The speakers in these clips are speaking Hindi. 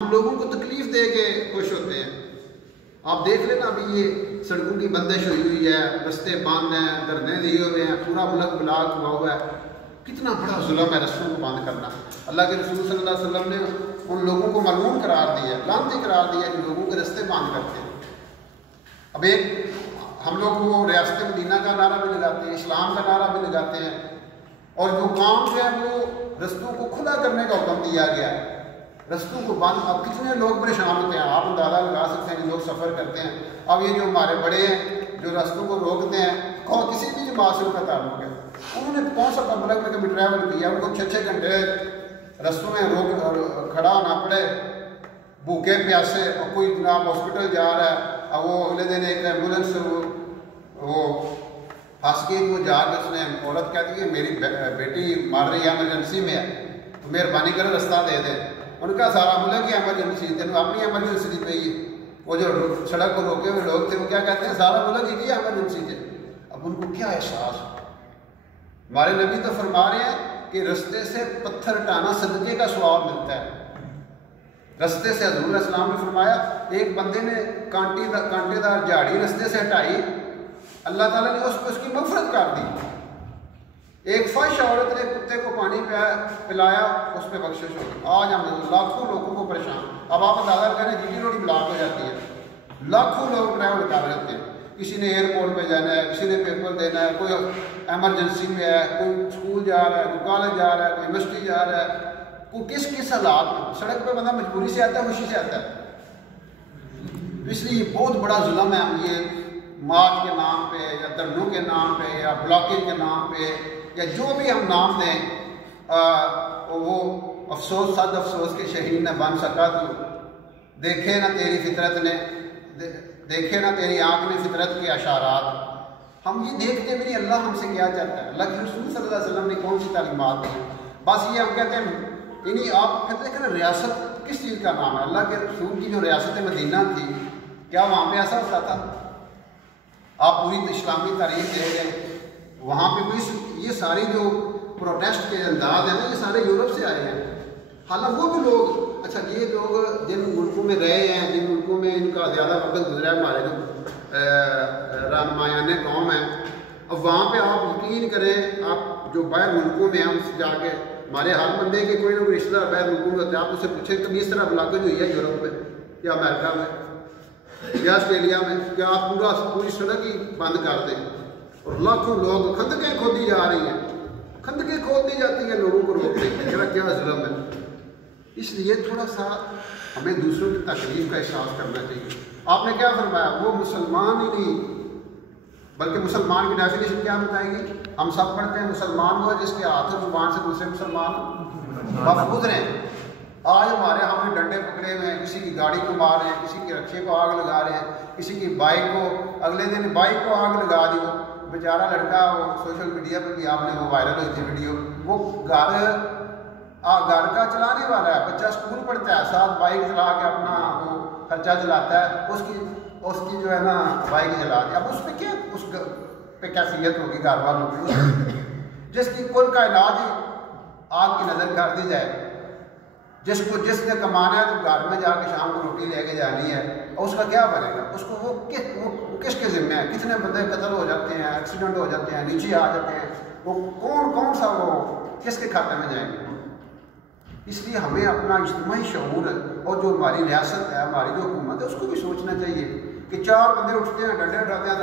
हम लोगों को तकलीफ दे के खुश होते हैं। आप देख लेना अभी ये सड़कों की बंदिश हुई है, रास्ते बंद हैं, धरने दिए हुए हैं, पूरा मुल्क ब्लॉक हुआ है। कितना बड़ा जुल्म है रस्तों को बंद करना। अल्लाह के रसूल सल्लल्लाहु अलैहि वसल्लम ने उन लोगों को मलून करार दिया, लानती करार दिया कि लोगों के रास्ते बंद करते हैं। अब एक हम लोग वो रियासत मदीना का नारा भी लगाते हैं, इस्लाम का नारा भी लगाते हैं, और जो काम जो है वो रस्तों को खुला करने का हुक्म दिया गया है, रस्तों को बंद। अब कितने लोग परेशान होते हैं, आप अंदाजा लगा सकते हैं कि लोग सफ़र करते हैं। अब ये जो हमारे बड़े हैं जो रस्तों को रोकते हैं, कौन किसी भी जमात से उनका ताल्लुक है, उन्होंने कौन सा मुल्क में कभी ट्रैवल किया, उनको 6-6 घंटे रस्तों में रोक खड़ा होना पड़े, भूखे प्यासे। और कोई जनाब हॉस्पिटल जा रहा है, अब वो अगले दिन एक एम्बुलेंस वो फंस गई, वो जाकर उसने औरत कहती है मेरी बेटी मर रही है, एमरजेंसी में है, तो मेहरबानी कर रास्ता दे दें। उनका सारा मुल्क ही एमरजेंसी, तेन अपनी एमरजेंसी दी पई। वो जो सड़क को रोके हुए लोग थे वो क्या कहते हैं, सारा मुल्क ही एमरजेंसी थे। अब उनको क्या एहसास। हमारे नबी तो फरमा रहे हैं कि रास्ते से पत्थर हटाना सदके का सवाब मिलता है। रास्ते से हज़ूर इस्लाम ने फरमाया, एक बंदे ने कांटेदार झाड़ी रास्ते से हटाई, अल्लाह ताला ने उसको उसकी मग़फ़िरत कर दी। एक फहश औरत ने कुत्ते को पानी पिलाया, उस पर बख्शिश हो गई। आज हम लाखों लोगों को परेशान। अब आप अंदाजा करें, जीटी रोड ब्लॉक हो जाती है, लाखों लोग ट्रैवल कर रहे होते हैं। किसी ने एयरपोर्ट पे जाना है, किसी ने पेपर देना है, कोई एमरजेंसी में है, कोई स्कूल जा रहा है, कोई कॉलेज जा रहा है, कोई यूनिवर्सिटी जा रहा है, कोई किस हालात में। सड़क पे बंदा मजबूरी से आता है, खुशी से आता है। इसलिए बहुत बड़ा जुल्म है। हम ये मार्च के नाम पे या धरनों के नाम पे या ब्लॉकेज के नाम पे या जो भी हम नाम दें, वो अफसोस सद अफसोस के शहीद न बन सका तो देखे ना तेरी फितरत ने, देखे ना तेरी आँख ने फितरत के अशारात। हम ये देखते भी नहीं अल्लाह हमसे क्या चाहता है, अल्लाह के रसूल सल्लल्लाहु अलैहि वसल्लम ने कौन सी तालीमात दी। बस ये हम कहते हैं इन्हीं, आप कहते हैं कि रियासत किस चीज़ का नाम है। अल्लाह के रसूल की जो रियासत मदीना थी, क्या वहाँ पे ऐसा होता था? आप पूरी इस्लामी तारीख देख रहे हैं, वहाँ पे भी ये सारी जो प्रोटेस्ट के अंदाज है ना, ये सारे यूरोप से आए हैं। हालांकि वो भी लोग, अच्छा ये लोग जिन मुल्कों में रहे हैं, जिन मुल्कों में इनका ज़्यादा वक्त गुजरा है, हमारे जो रामायण कौम है, अब वहाँ पे आप यकीन करें, आप जो बाहर मुल्कों में हम जाके हमारे हर बंदे के कोई ना कोई रिश्तेदार बाहर मुल्कों में होते हैं, आप उससे पूछें कभी इस तरह ब्लॉकेज हुई है यूरोप में या अमेरिका में या ऑस्ट्रेलिया में, क्या आप पूरी सड़क ही बंद कर दें और लाखों लोग खंदकें खोदी जा रही हैं, खंदकें खोद दी जाती हैं लोगों को रोकने की। क्या जुल्म है। इसलिए थोड़ा सा हमें दूसरों की तकलीफ का एहसास करना चाहिए। आपने क्या फरमाया, वो मुसलमान ही नहीं बल्कि मुसलमान की डेफिनेशन क्या बताएगी? हम सब पढ़ते हैं मुसलमान वो जिसके हाथ और जुबान से दूसरे मुसलमान महफूज रहें। आज हमारे हमने डंडे पकड़े हुए हैं, किसी की गाड़ी को मार रहे हैं, किसी के रक्षे को आग लगा रहे हैं, किसी की बाइक को, अगले दिन बाइक को आग लगा दी। वो बेचारा लड़का, वो सोशल मीडिया पर भी आपने वो वायरल हुई थी वीडियो, वो घर का चलाने वाला है, बच्चा स्कूल पढ़ता है, साथ बाइक चला के अपना वो खर्चा चलाता है, उसकी जो है ना बाइक जला दी। अब उस पर क्या, उस पे कैफियत होगी घर वालों की, जिसकी कुल का इलाज ही आग की नज़र कर दी जाए। जिसने कमाना है तो घर में जाके शाम को रोटी लेके जानी है, और उसका क्या बनेगा? उसको वो किसके जिम्मे है? कितने बंदे कत्ल हो जाते हैं, एक्सीडेंट हो जाते हैं, नीचे आ जाते हैं, वो कौन सा वो किसके खाते में जाएंगे? इसलिए हमें अपना इज्तिमाई शऊर और जो हमारी रियासत है, हमारी जो हुकूमत है, उसको भी सोचना चाहिए कि 4 बंदे उठते हैं, डंडे उठाते हैं,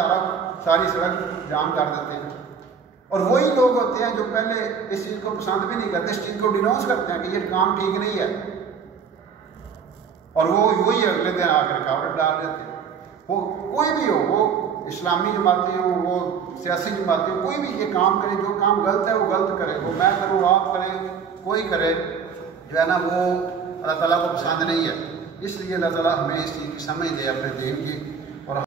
सारी सड़क जाम कर देते हैं, और वही लोग होते हैं जो पहले इस चीज़ को पसंद भी नहीं करते, इस चीज़ को डिनोंस करते हैं कि ये काम ठीक नहीं है, और वो वही अगले दिन आकर रुकावट डाल देते हैं। वो कोई भी हो, वो इस्लामी जमातें हो, वो सियासी जमातें हो, कोई भी ये काम करे, जो काम गलत है वो गलत करे, वो मैं करूँ, आप करें, कोई करे, जो है ना वो अल्लाह ताला को पसंद नहीं है। इसलिए अल्लाह ताला हमें इस चीज़ की समझ दे अपने दीन की।